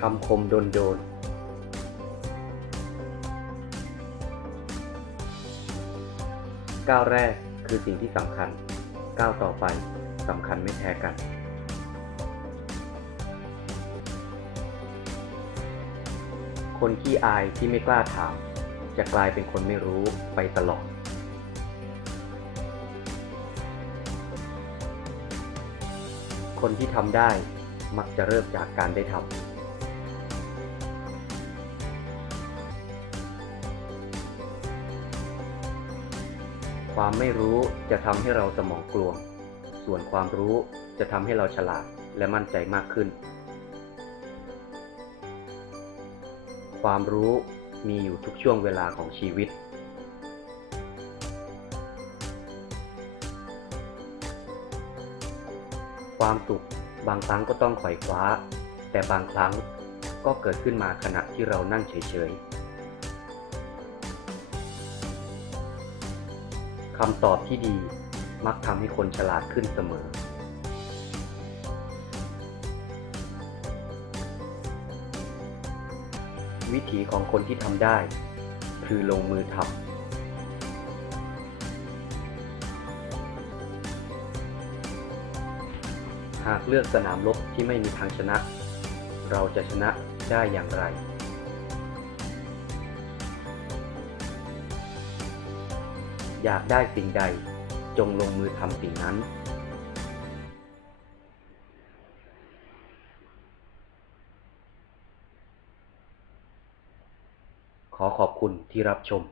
คำคมโดนโดนก้าวแรกคือสิ่งที่สำคัญ ก้าวต่อไปสำคัญไม่แพ้กัน คนขี้อายที่ไม่กล้าถาม จะกลายเป็นคนไม่รู้ไปตลอด คนที่ทำได้มักจะเริ่มจากการได้ทำ ความไม่รู้จะทำให้เราสมองกลวง ส่วนความรู้จะทำให้เราฉลาดและมั่นใจมากขึ้น ความรู้มีอยู่ทุกช่วงเวลาของชีวิต ความสุขบางครั้งก็ต้องไขว่คว้า แต่บางครั้งก็เกิดขึ้นมาขณะที่เรานั่งเฉยๆ คำตอบที่ดีมักทำให้คนฉลาดขึ้นเสมอ วิถีของคนที่ทำได้ คือลงมือทำหากเลือกสนามรบที่ไม่มีทางชนะ เราจะชนะได้อย่างไร อยากได้สิ่งใด จงลงมือทำสิ่งนั้น ขอขอบคุณที่รับชม